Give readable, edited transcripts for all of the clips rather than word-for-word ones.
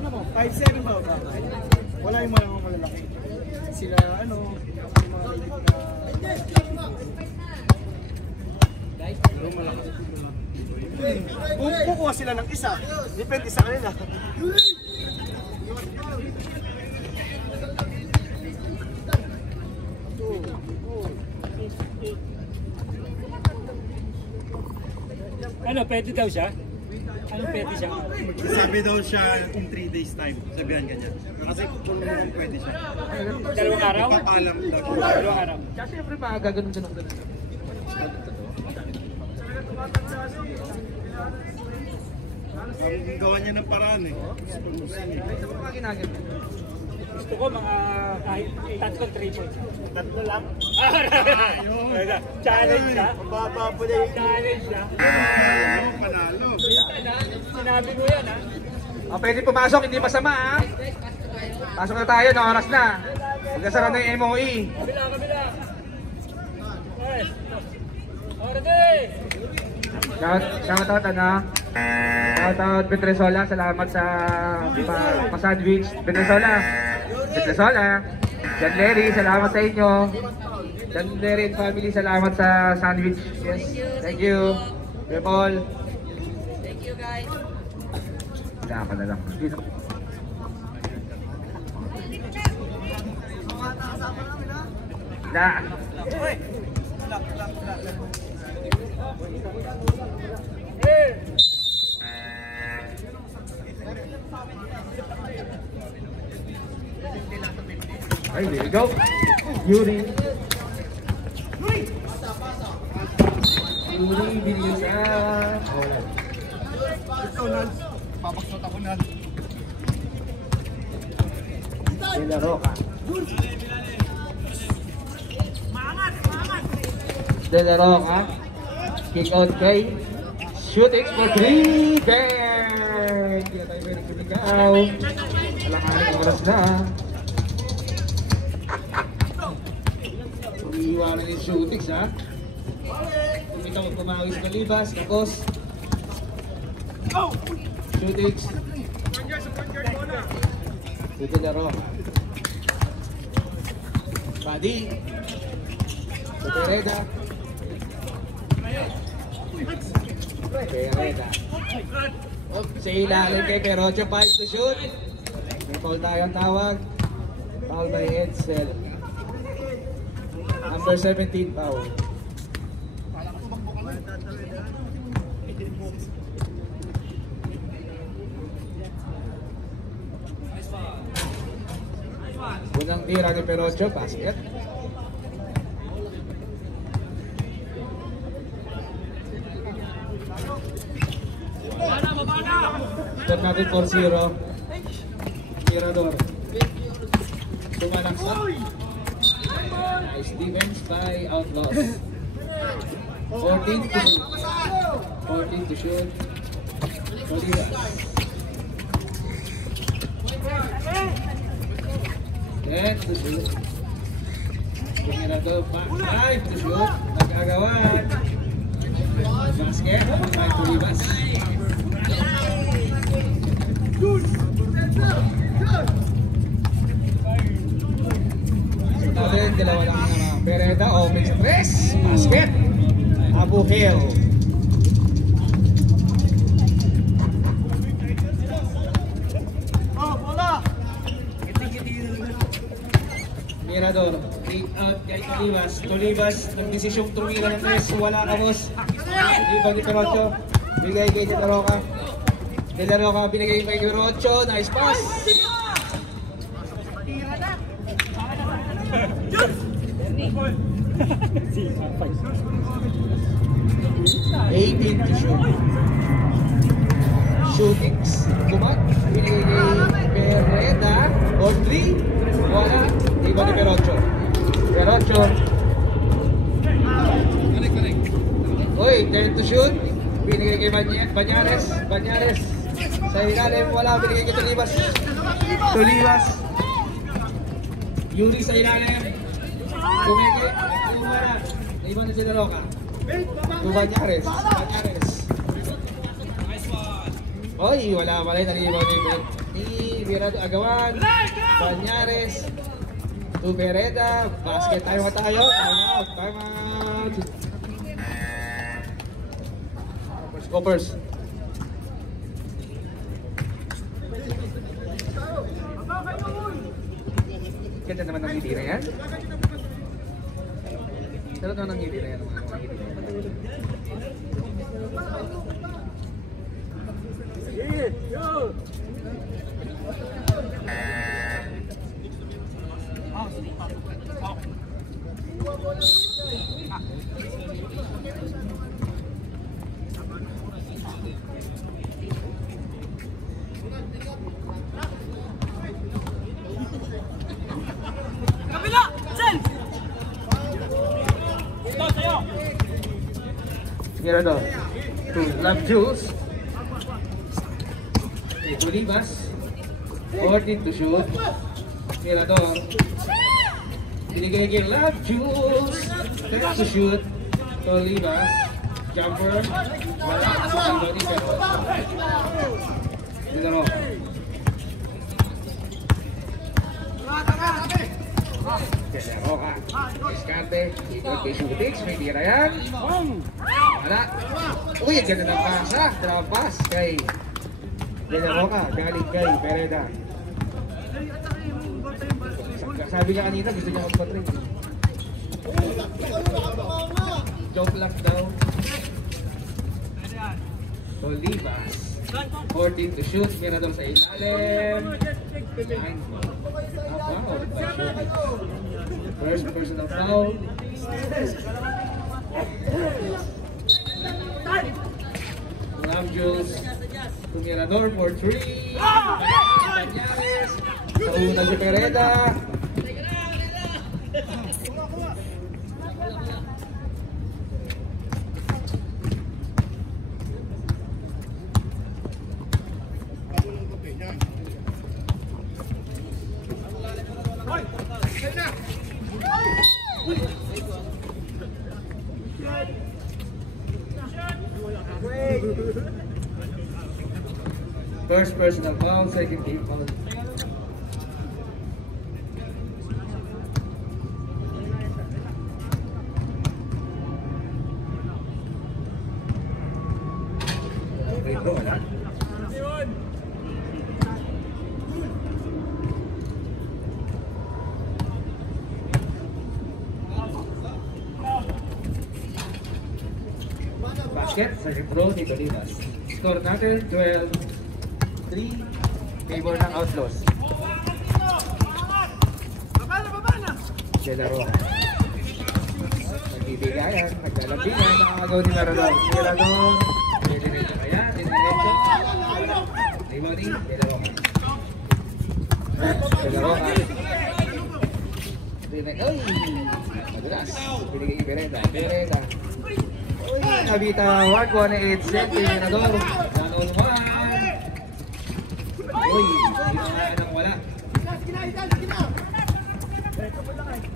tingnan mo, 5'7" ba? Wala yung mga malalaki. Sila, ano, yung mga malaki. Kung kukuha sila ng isa, depende sa kanila. Ano, pwede daw siya? Anong pwede siya? Sabi daw siya in 3 days time. Sabihan ganyan. Kasi kung naman pwede siya. Dalawang araw? Papalam daw. Dalawang araw. Kasi siyempre makaganon. Ang gawa niya ng paraan eh. Ito po mga ginagano. Gusto ko mga kahit 3 points. 3 lang. Challenge siya. Mababa po na yung Challenge siya. panalo. Sinabi mo yan ha. Pwede pumasok, hindi masama ha. Pasok na tayo, na oras na. Magkasara na yung MOE. Kabila. Ay. Order! Shout out ano? Shout out Petresola, salamat sa pa-sandwich. Petresola. John Larry, salamat sa inyo. John Larry and family, salamat sa sandwich. Yes, thank you. Kuya Paul. Thank you guys. Wala ka na lang. Ay, there you go. Yuri, bilisan. Ito na. Papaksot ako na. Nilaro ka. Nilaro ka. Kick out kay shooting for 3. Bang! Hindi na tayo pwede kumigaw. Alanganin ang oras na. Umiiwanan yung shootings ha. Tumitaw ang pumawis ng libas. Tapos shootings. Ito laro. Padi. Pereda. Sa ilalim kay Perocho, 5 to shoot. May foul tayo ang tawag. Foul by Edsel. Number 17 foul. Unang tira ni Perocho, basket. Start natin 4-0. Tirador. Tumalaksa. Nice defense by Outlaws. 14 to shoot. 14 to shoot. 10 to shoot. Tirador 5 to shoot. Nagagawan. Basket. 5 to libas. Natin, dalawa lang naman. Pereda, offense press, basket. Abu Hill. Bola! Mirador, kick out kay Tolibas. Nagdesisyong tumira ng tres. Wala ka, boss. Ibang ni Perocho. Bigay kay Tetaroka. Tetaroka, binigay kay Perocho. Nice pass. 18 to shoot. Shootings. Kumat. Binigay kay Pereda. On 3. Wala. Iba ni Perocho. Perocho. Uy, 10 to shoot. Binigay kay Banyares. Banyares. Sa ilalim. Wala. Binigay kay Tolibas. Tolibas. Yuri sa ilalim. Kumiki. Kumara. Iba ni Generoka. To Banyares. Banyares. Oy, wala pala yung nalibaw ni Mirado Agawan. Banyares. To Bereda. Basket tayo. Time out. Scoopers. Ganda naman ng ngiti na yan. Sarap naman ng ngiti na yan. Mirador to Love Jules. Olivas 14 to shoot. Mirador binigay kay Love Jules 10 to shoot. Olivas jumper wala sa body pero Mirador Roca, Escante, ikot kay Shooting, may tira yan. Wala. Uy, ang ganda ng pasa. Trapas kay Roca, galing kay Bereda. Sabi niya kanina, gusto niya magpatrin. Joke lang daw. Olivas 14 to shoot, Mirador sa ilalim. First personal foul. Love Jules to Mirador for 3. Banyares. Nauna si Pereda. First personal foul, second team foul. Basket, second throw ni Olivas. Score natin 12-3, favor ng Outlaws. Celaro. Nagbibigayan, naglalagbigan, nakakagaw ni Maradon. Maradon, diniretso kaya, diniretso. Rebounding, Celaro. Celaro. Uy! Madulas. Binigay kay Bereda. Uy! Nabitawan ko na 8 cent. Maradon. Nanulungan. Uy! Hindi na wala.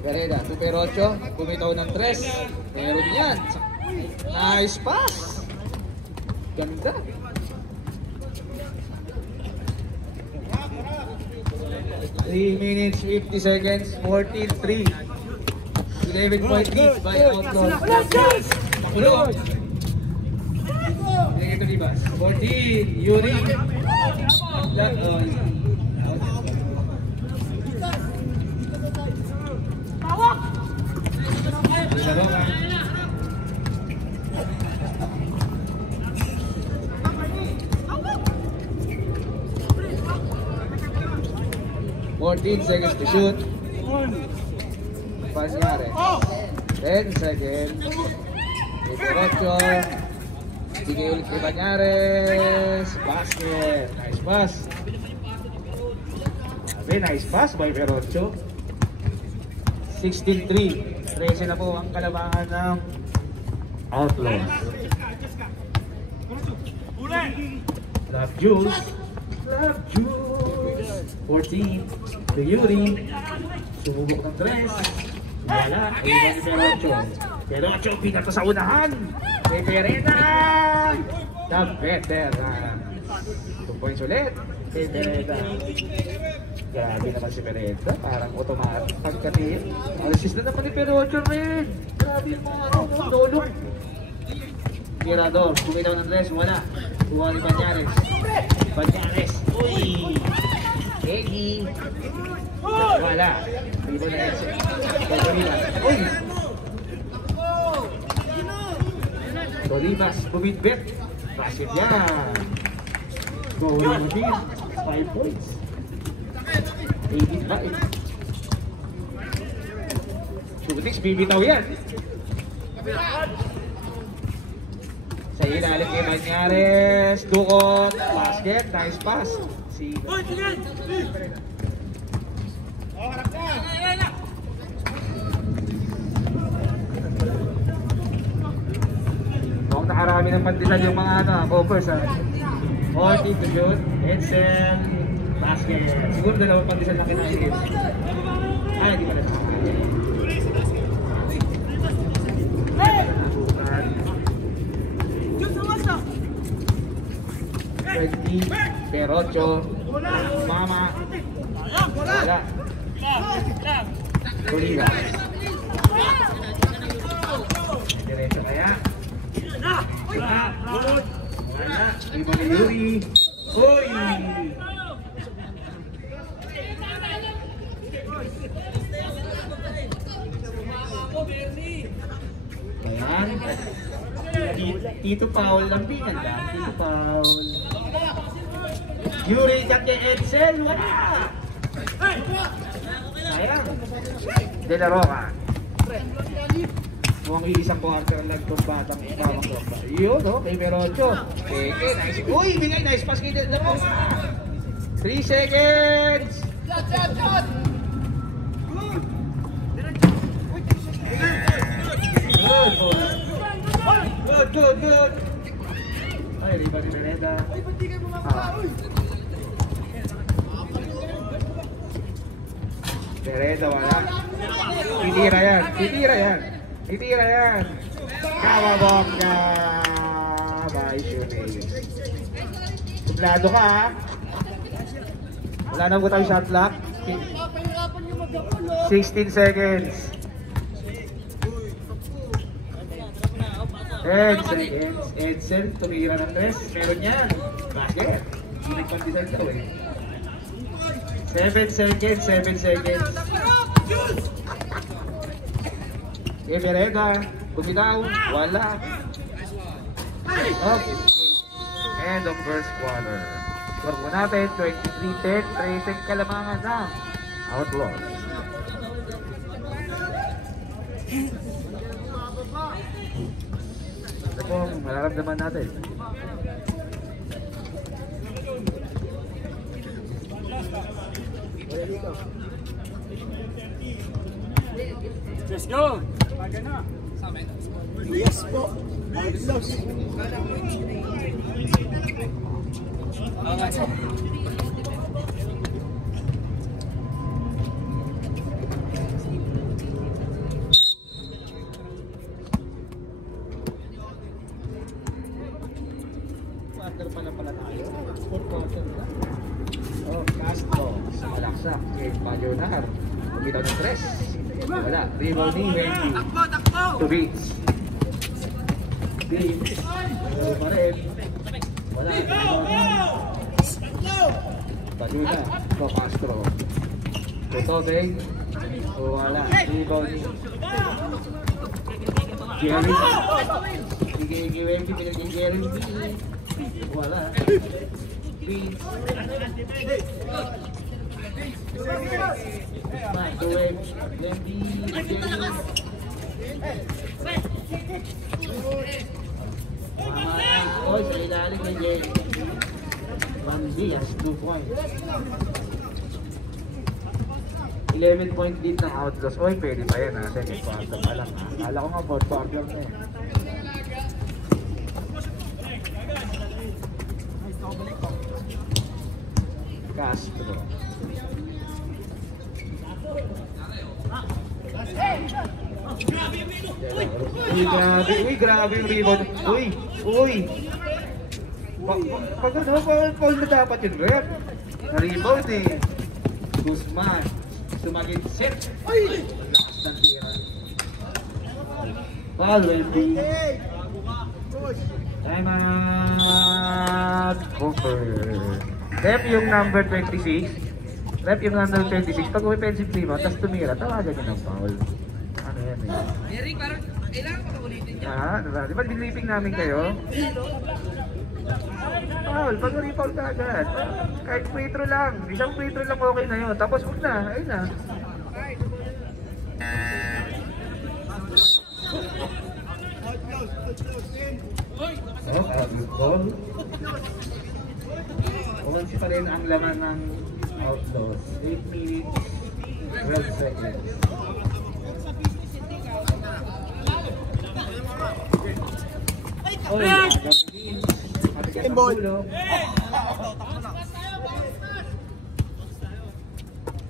Bereda, Super 8. Kumitaw ng 3. Meron yan. Nice pass. Ganda. Three minutes, 50 seconds, 14-3. 11-point lead by Outlaws. Nakulong. Ito Libas. 14, Yuri. Tawak! Sarongan. Seconds to shoot. Pass Nyare. 10 seconds. Ito sige ulit kay Banyares. Basket. Nice pass. Sabi, nice pass by Perocho. 16-3. 13 na po ang kalabangan ng Outlaws. Love Jules. 14. To Yuri. Sumubok ng 3. Wala. Iwan ni Perocho. Perocho pinato sa unahan. Kay Pereda. The veteran. 2 points ulit. Kay Pereda. Grabe naman si Pereda. Parang automatic pagkatiin. Assist na naman ni Perocho rin. Grabe yung mga dolong. Mirador, kumitaw ng dress, wala. Kuha ni Banyares. Banyares. Uy! Egi. Wala. Ibo na Edson. Tolibas. Uy! Tolibas, bumidbit. Basket yan. Goal mo din. 5 points. 85. Shootings, bibitaw yan. Sa ilalim kay Banyares. Dukot. Basket. Nice pass. Si... Mukhang nakarami ng pandilan yung mga covers ha. Orti to shoot. Edsel. Basket. Siguro dalawang pandilan na kinaigit. Ay, hindi pala sa akin. 20, Perocho, Mama, wala. Kuliga. Diretso kaya. Wala. Ibo ni Yuri. Uy! Ayan. Tito Paul lang pinag. Tito Paul. Yuri kat kay Edsel. Wala. Ayan. De La Roca. Mukhang iisang quarter lang itong batang ibabang Roca. Yun o, kay Perocho. Peke, nice. Uy, bigay, nice pass kay De La Roca. 3 seconds. Good. Ay, riba ni Pereda. Pereda, wala. Titira yan. Kawabongga. By shooting. Suplado ka ha. Wala na po tayo shot clock. 16 seconds. 10 seconds. Edsel, tumira ng tres. Meron yan. Basket. Pinag-condisan daw eh. 7 seconds. Pereda. Bumitaw. Wala. Okay. End of first quarter. Score po natin, 23-10. 13 kalamangan ng Outlaws. Ito po ang mararamdaman natin. Let's go! Yes po. Outlaws. Quarter pala tayo. 4 quarter na. Oh, Castro sa Malaksak. Kay Pajo Nahar. Kumitaw ng tres. Wala. Rebound ni Wendy. To beats. Beats. Wala pa rin. Wala. Pajo na. To Castro. To Tobeng. Wala. Rebound ni Jerry. Sige, Wendy. Pinaging Jerry. Wala. Beats. Microwave. Wendy. Oy, sa ilalim ni Jerry. Wendy has 2 points. 11 point lead ng Outlaws. Oy, pwede pa yan ha. Second quarter pa lang. Akala ko nga 4th quarter na eh. Castro. Uy, grabe yung rebound. Uy. Pag ano, foul na dapat yun, rep. Na-rebound eh. Guzman. Sumagin set. Ay! Lakas ng tira. Foul, Wendy. Time out. Over. Rep yung number 26. Rep yung number 26. Pag offensive rebound, tapos tumira, tawagan niya ng foul. Ano yan eh? Eric, parang kailangan pa ulitin niya. Diba? Di ba binliping namin kayo? Foul, pag re-foul ka agad. Kahit free throw lang. Isang free throw lang okay na yun. Tapos huwag na, ayun na. Oh, outlaw. Umansi pa rin ang laman ng outlaws. 8 minutes, 12 seconds. Oy, agawin. Matigas ang ulo.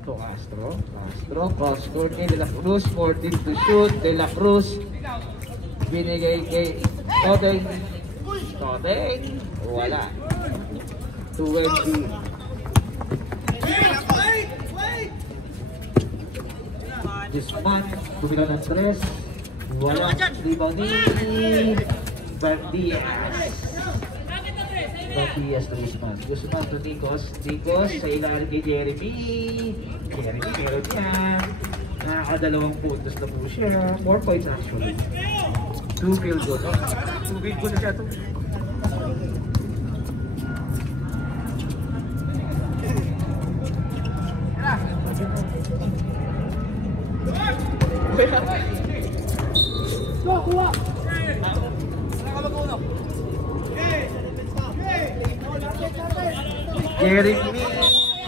Ito, Castro. Cross-court kay De La Cruz. 14 to shoot. De La Cruz. Binigay kay Toteng. Wala. 20. Guzman. Tumila ng 3. Wala. Rebound ni Bardias to Guzman. Guzman to Nikos. Nikos sa ilalim kay Jeremy. Jeremy meron yan. Nakakadalawang puntos na po siya. 4 points actually. 2 field goal. 2 field goal na siya. Jeremy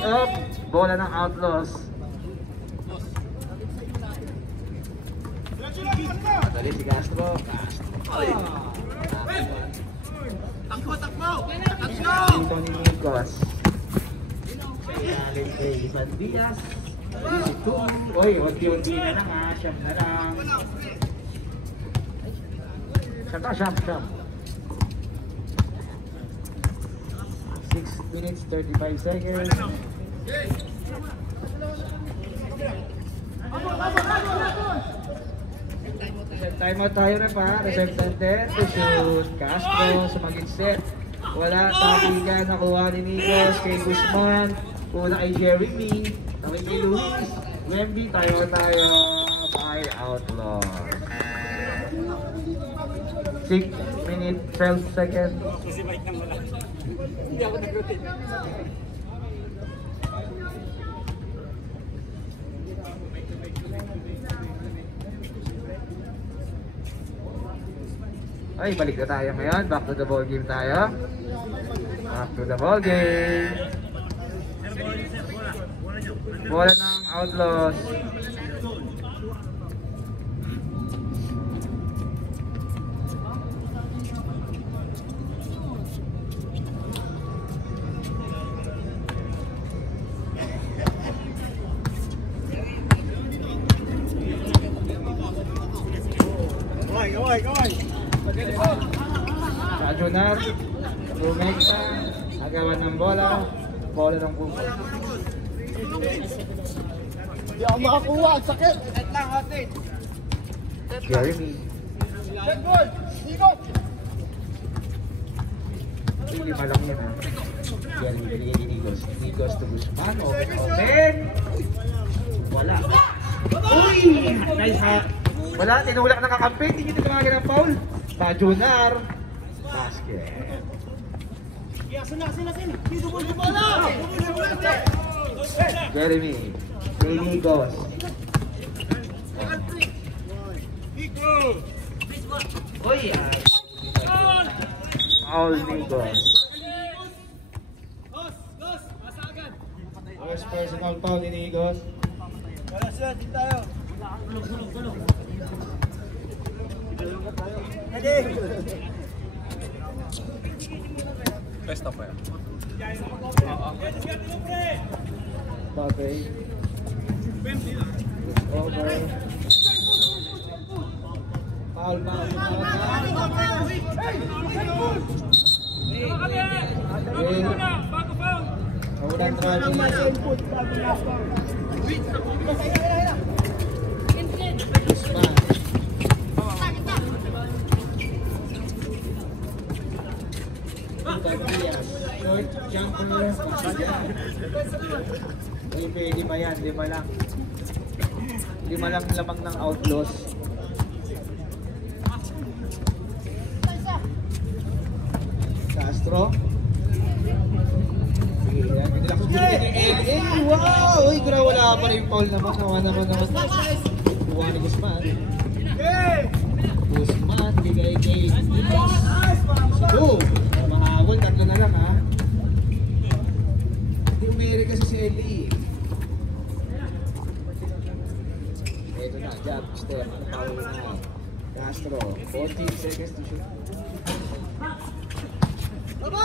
up. Bola ng Outlaws. Madali si Castro. Dito ni Nikos. Kaya kay Ivan Diaz. Uy, unti-unti na lang ha. Siyam na lang. Siyam. 6 minutes, 35 seconds. Time out tayo na pa. Reserve center to shoot. Castro sumagin set. Wala. Tapigan. Nakuha ni Nikos kay Guzman. Una kay Jeremy. Kami kay Luis. Wemby. Tayo. By Outlaw. 6 minutes, 12 seconds. Kasi bait nang wala. Hindi ako nag-rotate. Ay, balik na tayo ngayon. Back to the ball game tayo. Back to the ball game. Bola ng Outlaws. Kaway. Sa Junar, Rumekta, agawan ng bola ng puso. Hindi ako makakuha, ang sakit. Set lang, hotin. Jeremy. Set ball, ikot. Lima lang yan ha. Jeremy, binigay ni Nikos. Nikos to Guzman, open. Wala. Uy! Nice ha. Wala, tinulak ng kakampi. Hindi nyo tumagin ang foul. Sa Junar. Basket. Jeremy. Kay Nikos. Uy! Foul Nikos. First personal foul ni Nikos. Wala siya, di tayo. Best of yan. Okay. Over. Foul. Ulan traffic. Guzman. Short jumper. Pwede pa yan, 5 lang. 5 lang lamang ng Outlaws. Castro. Sige, yan. Hindi lang susunod ni wow! Uy, grabe, wala pa rin yung foul naman. Nawa naman. Kuha ni Guzman. Guzman, bigay kay Sido. Mga awal, 3 na lang ha. Hindi umiri kasi si Eli. Ito na, jab, step, foul na. Castro, 14 seconds to shoot. Baba!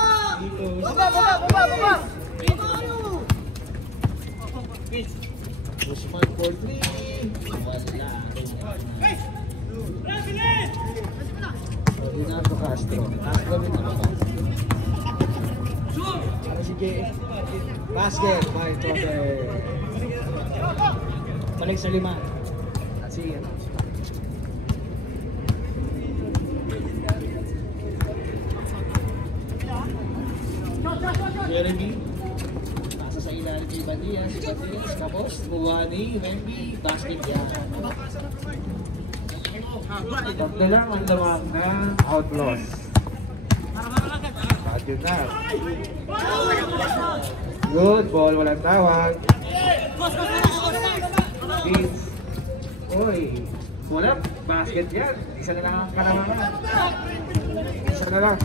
Guzman for 3. Wala. Renato Castro. Castro rin naman ba? Para si J. Basket by Trope. Balik sa 5. At si Jeremy. Nasa sa ilalim ni Badias. Tapos, Buwani, Wemby, basket yan. Ito lang ang lawang ng Outlaws. Pajunar. Good ball, walang tawag. Vince. Uy, wala, basket yan. Isa na lang ang kalamangan. Isa na lang.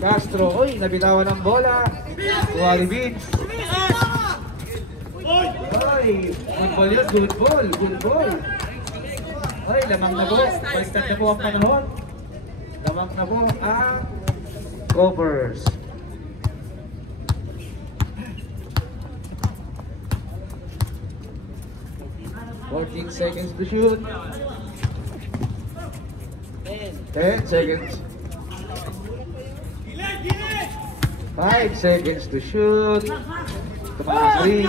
Castro, uy, nabitawan ng bola. Buwani Vince. Uy, good ball yun, good ball. Ay, lamang na po. Baliktad na po ang panahon. Lamang na po ang Gophers. "14 seconds to shoot." 10 seconds. 5 seconds to shoot. Tumakas rin.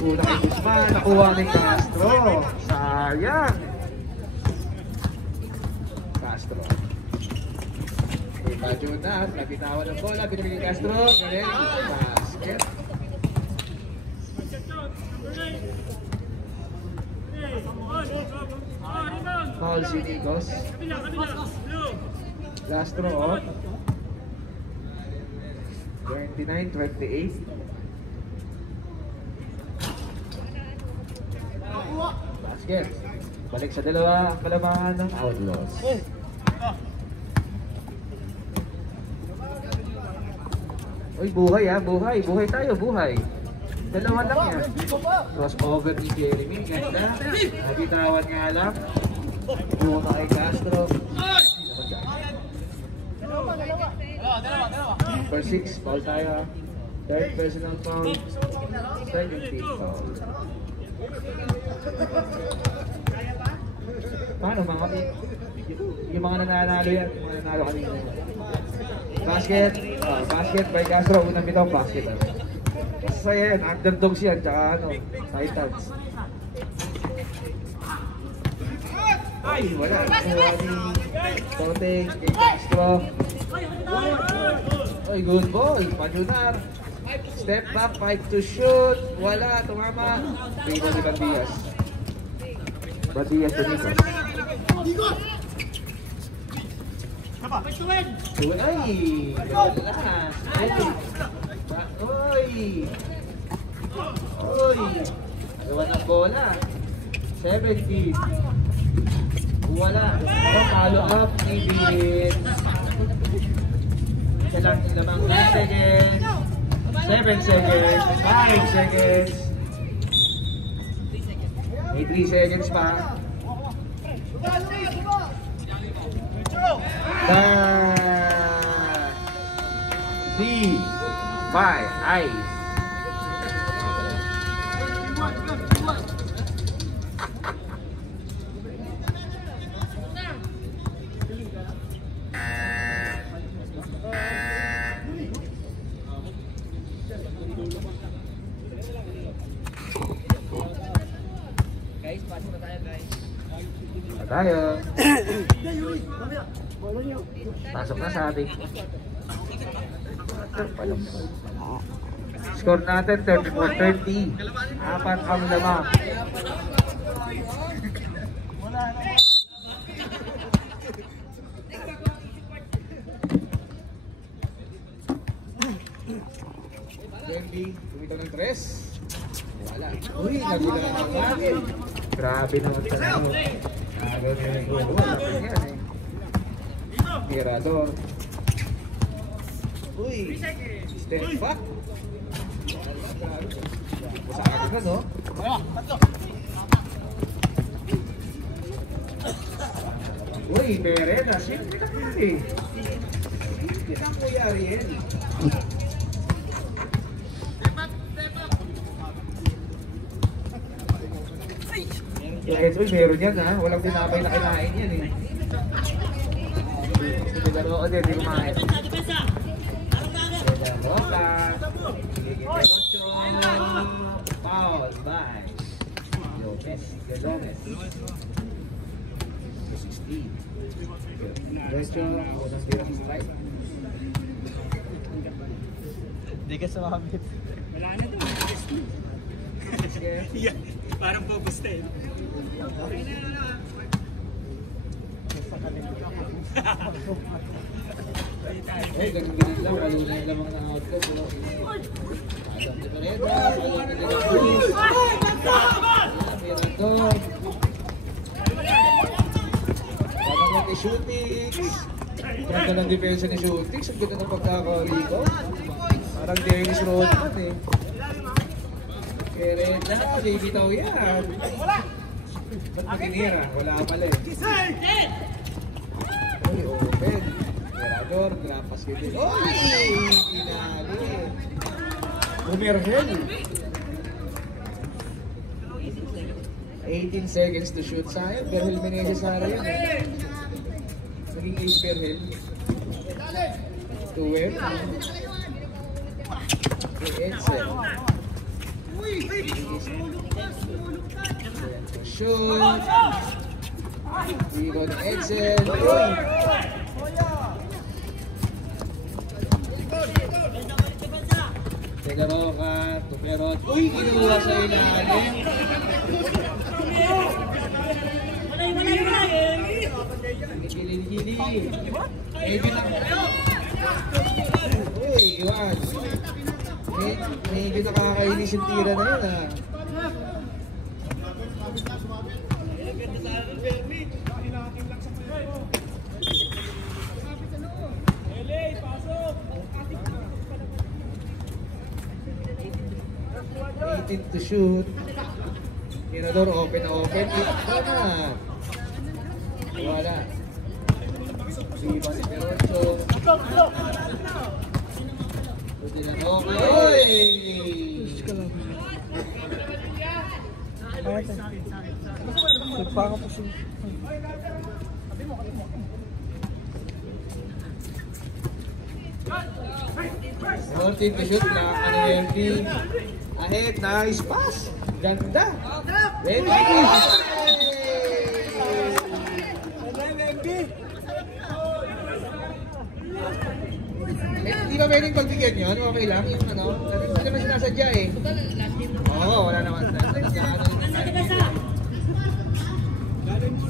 Una kay Guzman, nakuha ni Castro. Sayang. Castro. Okay, Pajunar, nabitawan ng bola, binigay ni Castro. Galing, basket. Foul si Nikos. Castro on. 29-28. Basket. Balik sa dalawa ang kalamangan ng Outlaws. Uy, buhay ha, buhay. Buhay tayo, buhay. Dalawa lang yan. Crossover ni Jeremy. Ganda. Nabitawan nga lang. Buka kay Castro. Number 6, foul tayo ha. Third personal foul. Second team foul. Paano mga yung mga nananalo yan, yung mga nanalo kanina. Basket, basket by Castro, unang bitaw basket. Masaya yan, underdogs yan, tsaka Titans. Ay, wala. Kuha ni Toteng, kay Castro. Ay, good ball, Pajunar. Step back, 5 to shoot. Wala, tumama. Pino ni Bandias. Bandias to Nikos. Ay, wala. Oy. Gawa ng bola. 17. Wala. Follow up ni Vince. Isa lang lamang 9 seconds. 7 seconds. 5 seconds. May 3 seconds pa. Bye. Ice. Tayo. Pasok na sa ating. Score natin 34-30. Apat ang lamang. Wendy, kumita ng 3. Wala. Uy, nagula na ng bakit. Grabe naman tayo. Grabe naman yung gulo. Lapit yan eh. Mirador. Uy, step back. Sa akin na, no? Uy, Perena. Siyempre naman eh. Siyempre na Kuya Ariel. Uy, meron yan ha. Walang tinapay na kinain yan eh. Pinaro ko din, hindi kumain. Pinaro ka. Foul by Lopez Galones. 16. Derecho, unang tirang strike. Hindi ka sumabit. Wala na to. Yeah, parang pupusta eh. Eh, ganun lang. Ayaw na yung lamang na out ko. Adam de Pereda. Ayaw na nila Cruz. Mirador. Parang natin shootings. Ganda ng depensa ni shootings. Ang ganda ng pagkakawali ko. Parang Dennis Rodman eh. Pereda, bibitaw yan. Ba't matinira? Wala pala eh. Uy, open. Mirador, grapas kito. Uy! Pinali. Bumerhel. 18 seconds to shoot. Sayang, Berhel Meneses Sara yan eh. Naging ace Berhel. 2M. Edsel. Shoot. Rebound Edsel. Uy! Tegaroka, Tuperot. Uy, kinuha sa ilalim. Gili-gili. Uy, Iwan. Medyo nakakainis yung tira na yun ah. To shoot. Mirador open na open. Wala. Wala. Iba si Perocho. Buti na okay. Oy! Nagpaka po siya. 14 to shoot na MV. Ahead, nice pass. Ganda. Ready? Hindi ba pwedeng pagbigyan yun? Okay lang? Yung ano? Hindi naman sinasadya eh. Oo, wala naman.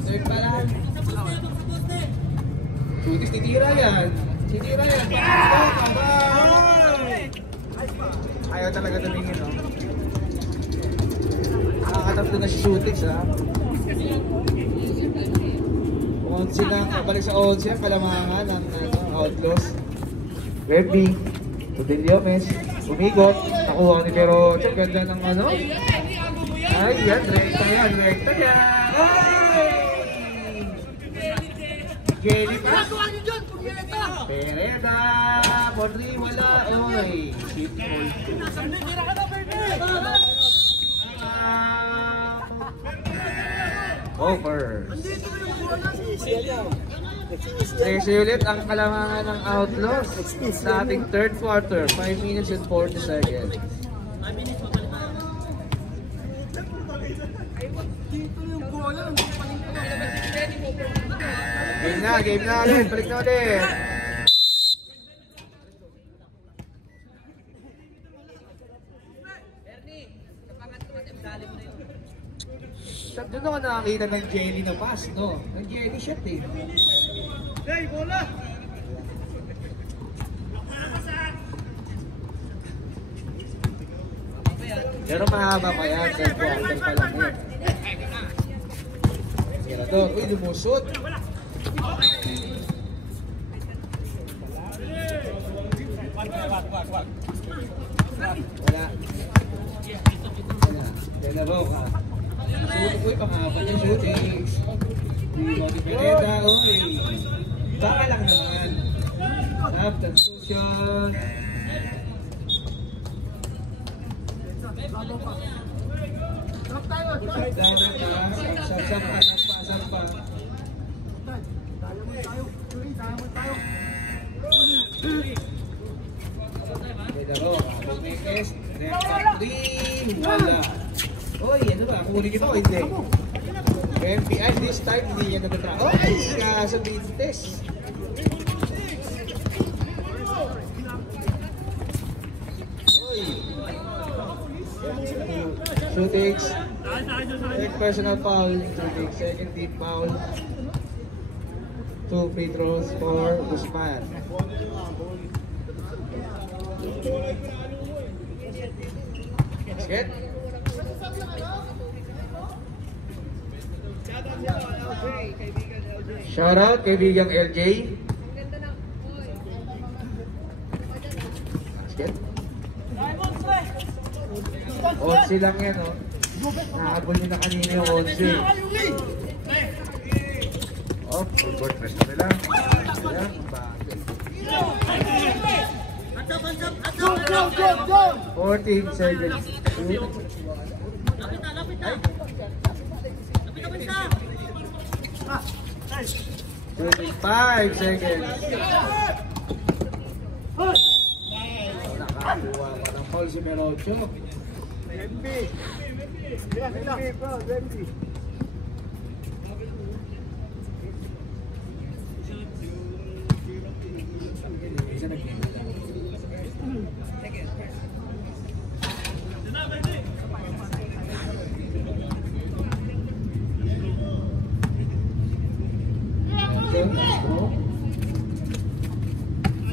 Third pa lang. Sutis, titira yan. Titira yan. Ayaw talaga tumingin, no? Nakakatatlo na si Shootix, ha? 11 lang, balik sa 11 ang kalamangan ng Outlaws. Webby, Tudiliomes, umigot, nakuha ni Perocho, ganda ng ano? Ay, yan, rekta yan, rekta yan! Ay! Jelly pa? Pereda, Podri, wala, oy! Shit, over. Tracy ulit ang kalamangan ng Outlaws sa ating third quarter, 5 minutes and 40 seconds. Dito na yung bola. Game na ulit. Balik na ulit. Doon ako nakakita ng jelly na pass, no? Ng jelly shot eh. Hey, bola! Pero mahaba pa yan. Third quarter pa lang yan. Mirador. Uy, lumusot. Wala. Dela Roca. Uy, pangapat yung shooting. Pineda, uy. Baka lang naman. Substitution. Sampa. Dela Roca. Bumikes. Wala. Oy, ano ba? Kunin niyo ba o hindi? FBI this time, hindi niya nabatra. Oy, kaso Bintes. Oy. Shootings. Third personal foul. Shootings. Second team foul. 2 free throws for Guzman. Basket. Shout out kaibigang LJ. Basket. 11 lang yan, oh. Nahabol nyo na kanina yung 11. Oh, forward press na nila. Ayan, bakit? 14 seconds. 25 seconds. Nakakuha pa ng foul si Merocho.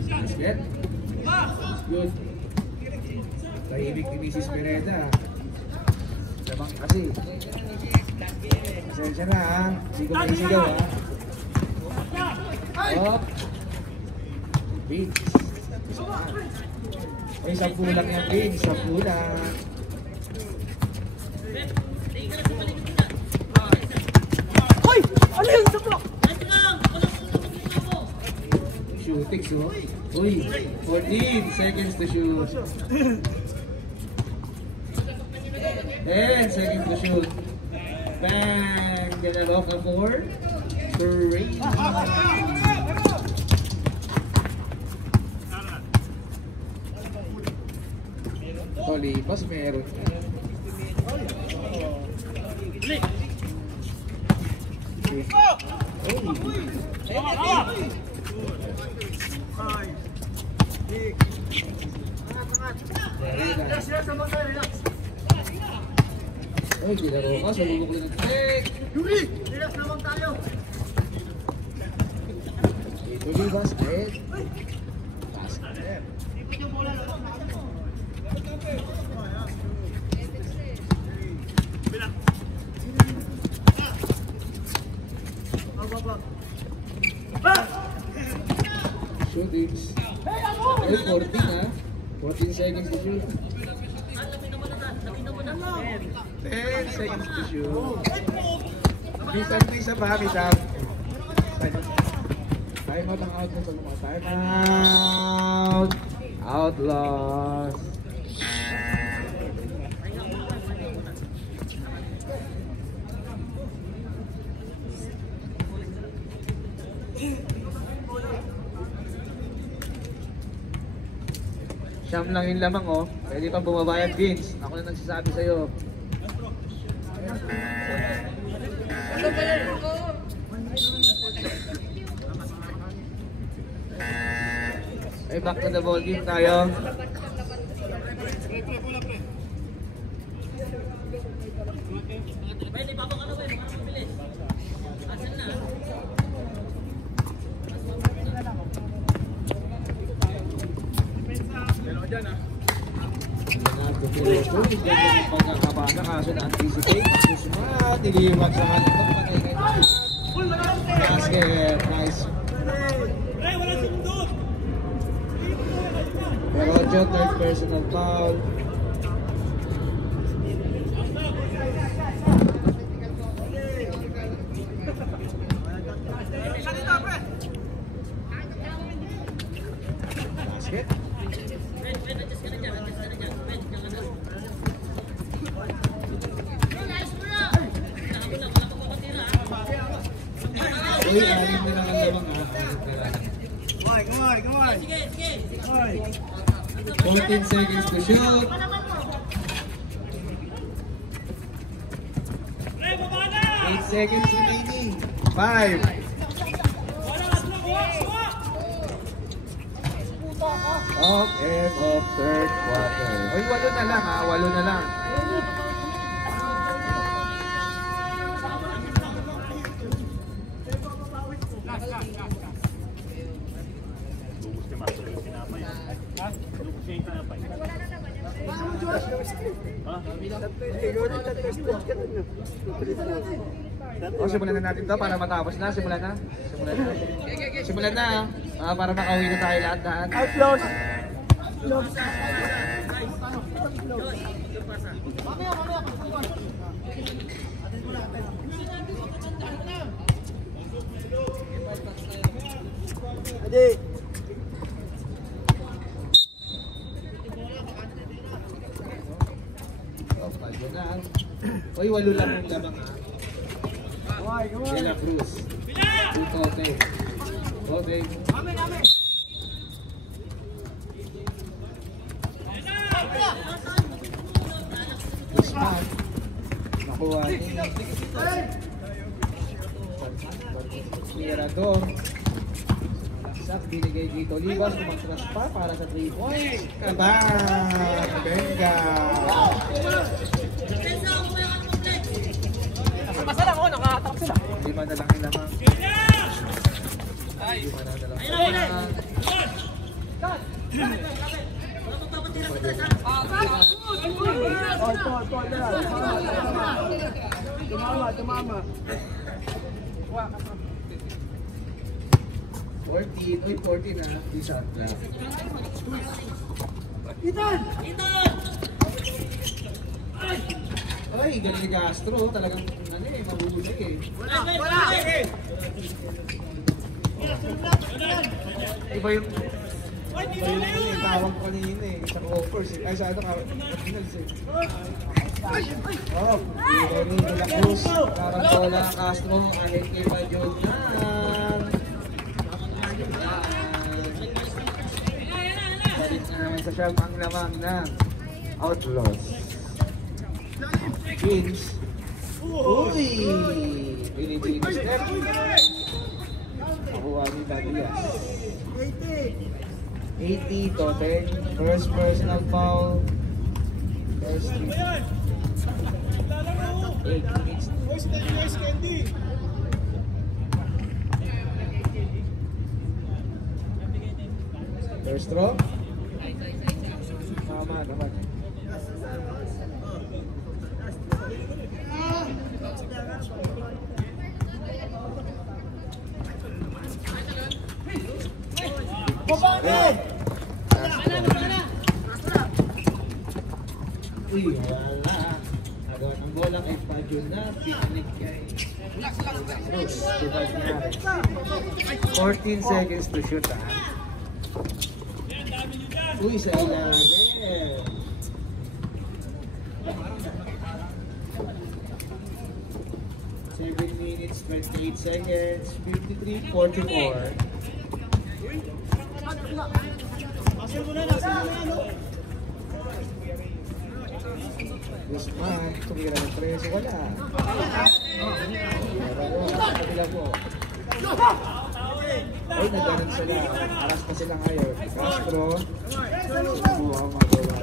Basket. Good. Tahimik ni Mrs. Pineda. Lamang kasi. Pasensya na ha. Hindi ko maisigaw ha. Oh. Beats. Ay, 10 lang yan, Beats. 10 lang. Hoy! Ano yung sa block? Shooting, so. Uy, 14 seconds to shoot. 10 seconds to shoot. Bang! Dela Roca 4. 3. Tolipas meron. Ay, Dela Roca, sulubok na ng tek. Yuri! Relax naman tayo! Ito yung basket. Basket. Shootings. Ay, 14 ha. 14 seconds to shoot. 10 seconds to shoot. Bisa pa, bisa. Time out ang out mo sa mga time out. Outlaws. Siyam lang yung lamang, oh. Pwede pang bumabayad, Vince. Ako na nagsasabi sa'yo. Ay, back to the ball game tayo. Pagkakabana kaso na-anticipate. Susunod, niliwag sa ating pagpatay kayo. Basket, nice. Perocho, third personal foul. Basket. Uy, alim nila ng lamang Kumay. 14 seconds to shoot. 8 seconds remaining. 5. Off and off third quarter. Uy, 8 na lang ha. 8 na lang. O, simulan na natin to para matapos na. Simulan na. Simulan na. Para makauwi na tayo lahat. Outlaws. Adi. Uy, 8 lang yung lamang ha. De La Cruz. Tote. Guzman. Nakuha ni Mirador. Sak, binigay dito. Libas, umatras pa para sa 3 points. Kabang! Benga! Masala ko, nakatakap sila. 5 na lang yung lamang. 5 na lang yung lamang. Tumama. 14. Uy, 14 na. Isa. Itan! Ay, galing ni Castro. Talagang, mabubuhay eh. Wala! Iba yung tawag ko kanina eh. Isang offers eh. Ay, sa ano ka? Finals eh. Oh, Ronnie De La Cruz. Carambola, Castro, Ahel Keba, Jordan. Balik na naman sa shelf ang lamang ng Outlaws. Kings. Uy! Pinipili ni Steph. Nakuha ni Dadias. 80 to 10. First personal foul. First 3. 8 minutes. First throw. Tama naman. Uy, wala. Nagawa ng bola kay Padyo na picnic kay Cruz. 14 seconds to shoot ha. Uy, sa ilalim. 7 minutes, 28 seconds, 53-44. Nasıl bu ne? Guzman, tumira ng 3, wala. Kabila po. Ay, nagkaroon sila. Aras pa sila ngayon. Castro. Subuha ang magawa.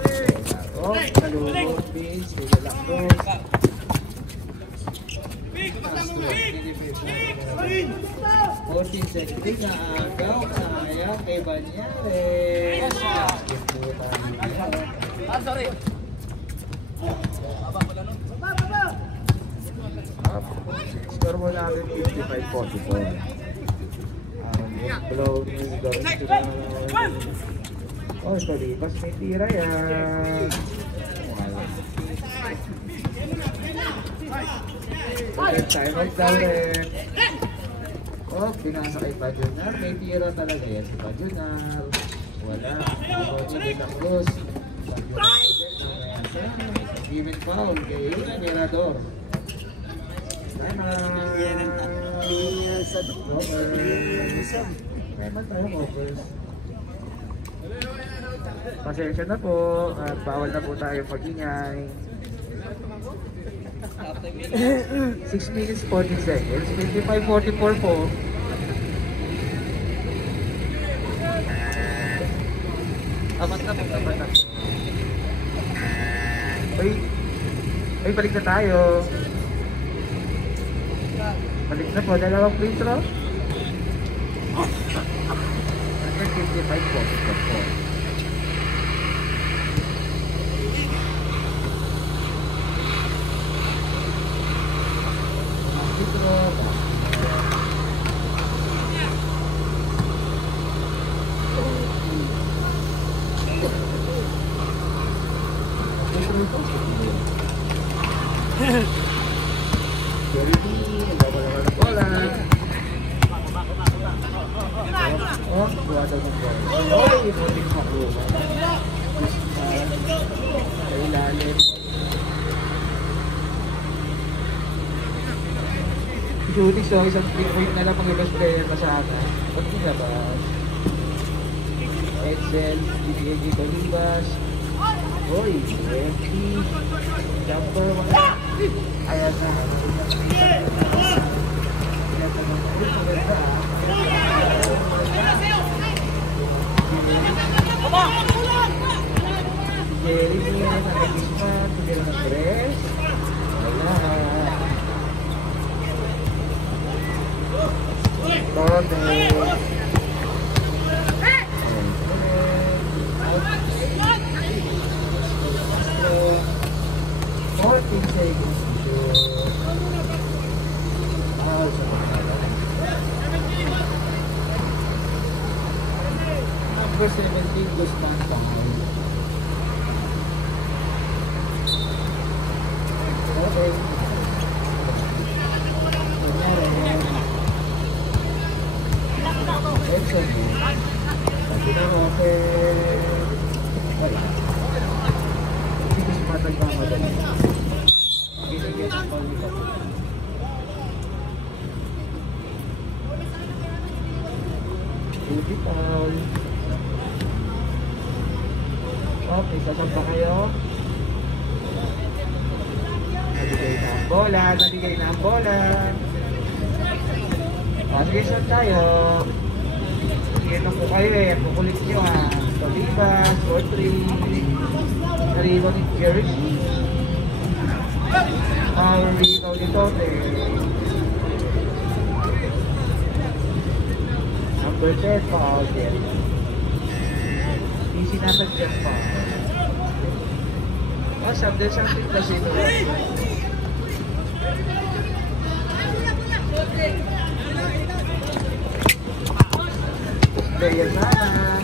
Oh, kalulog. Vince. Bigalakbo. Castro. 14 seconds na agaw. Kaya kay Banyares. Sorry. Score mo natin 55-44. Blow is going to the... Oh, sorry. Pas may tira yan. Okay, time out daw rin. Oh, pinasa kay Pajunar. May tira talaga yan si Pajunar. Wala. Hindi na close. Given foul kay Mirador. Time out. Pasensya na po at bawal na po tayo pag-ingay. 6 minutes 40 seconds, 25-44 po. Apat na po. Ay, balik na tayo. Balik na po, dalawang free throw. 55-44. Shooting, so isang 3 point na lang pang ibas player pa sa akin. Huwag nilabas. Edsel, DPAG Colibas. Oy, empty. Jumper, wala. Ayan na. Jerry niya, nakagisman, tumira ng press. Wala. Torres. Number 17, Guzman Pangay. Okay. Edson. Sabi na okay. Wala. Hindi ko sumatag pa madali. Binigyan ng pangita. Duty foul. Okay, sasampa kayo. Nabigay na ang bola. Sige, shot tayo. Ito po kayo eh. Kukulit nyo ha. Tolibas, 4-3. Naribaw ni Jersey. Naribaw ni Tote. Number 10 pa ako dyan. Easy natin dyan pa. Something plus ito. Player sana.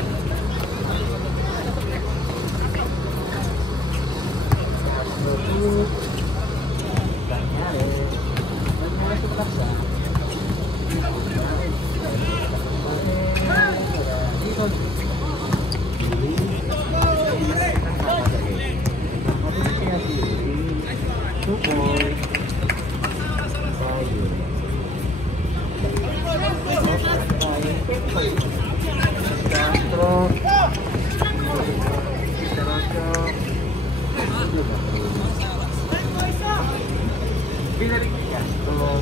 Binalik ni Castro.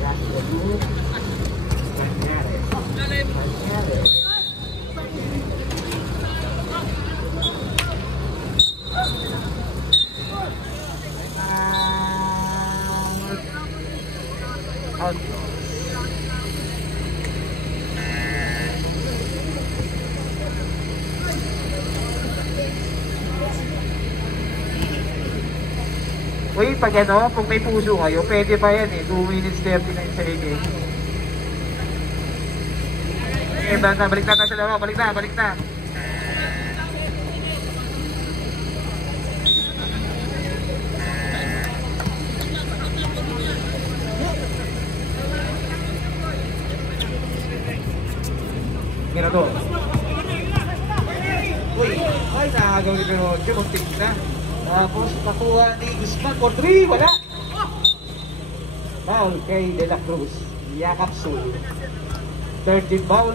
Castro. Canyares. Out. Uy, pag ano, kung may puso kayo, pwede pa yan eh. 2 minutes 39 sa game. Okay, balik na sa laro. Balik na. Mirador. Uy, ay nakagaw ni Perocho, muntik na. Tapos nakuha ni Guzman for 3, wala. Foul kay De La Cruz. Yakapsul. 13 foul.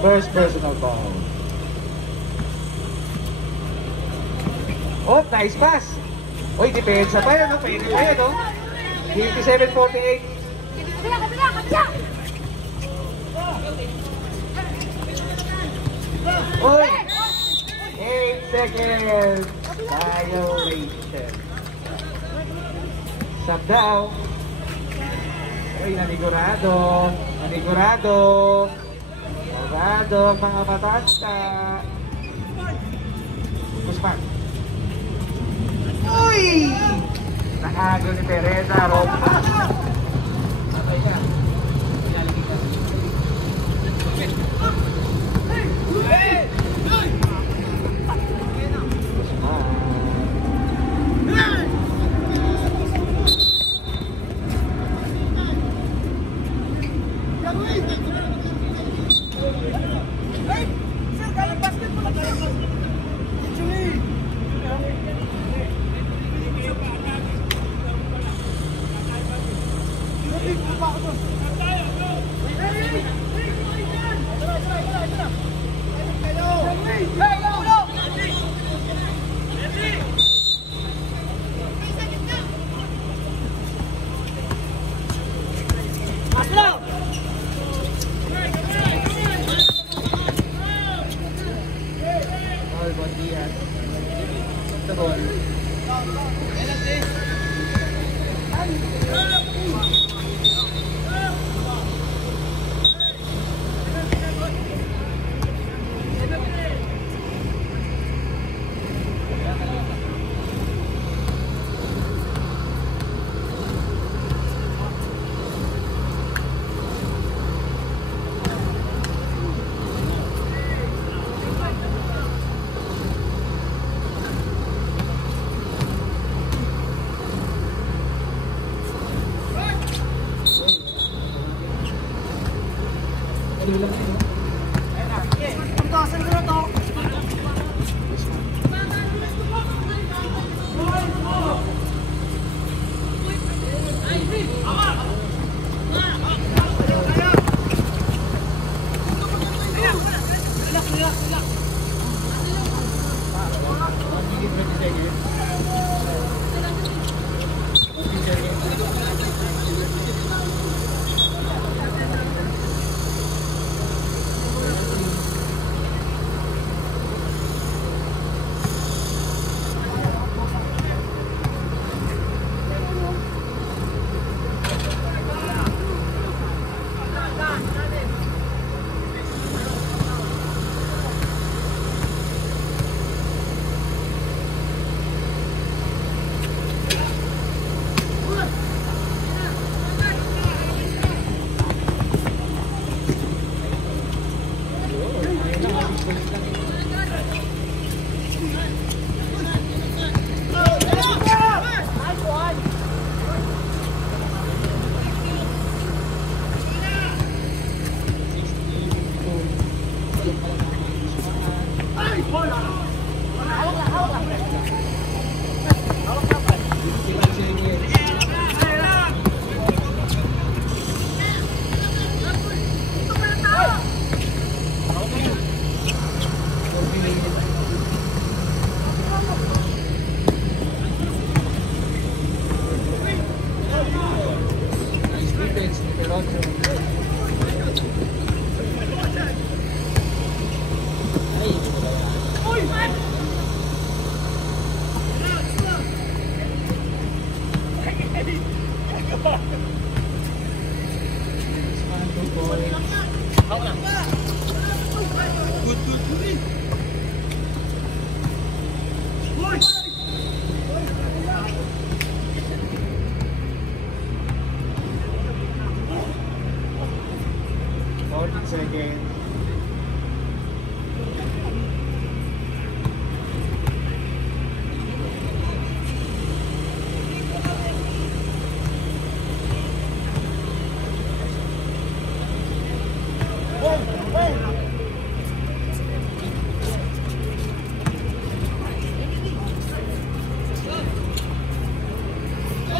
First personal foul. Oh, nice pass. Uy, depensa pa yan, no? Pwede pa yan, no? 57-48. Uy! 8 seconds! Violation. Shut down. Uy, nanigurado. Nanigurado mga matanda. Guzman. Uy! Nakagaw ni Teresa. Ropa. Okay ka.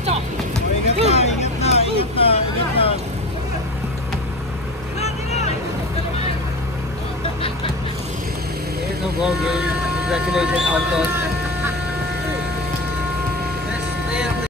Ingat na, ingat na, ingat na, ingat na. Here's no ball game. Congratulations, Altos.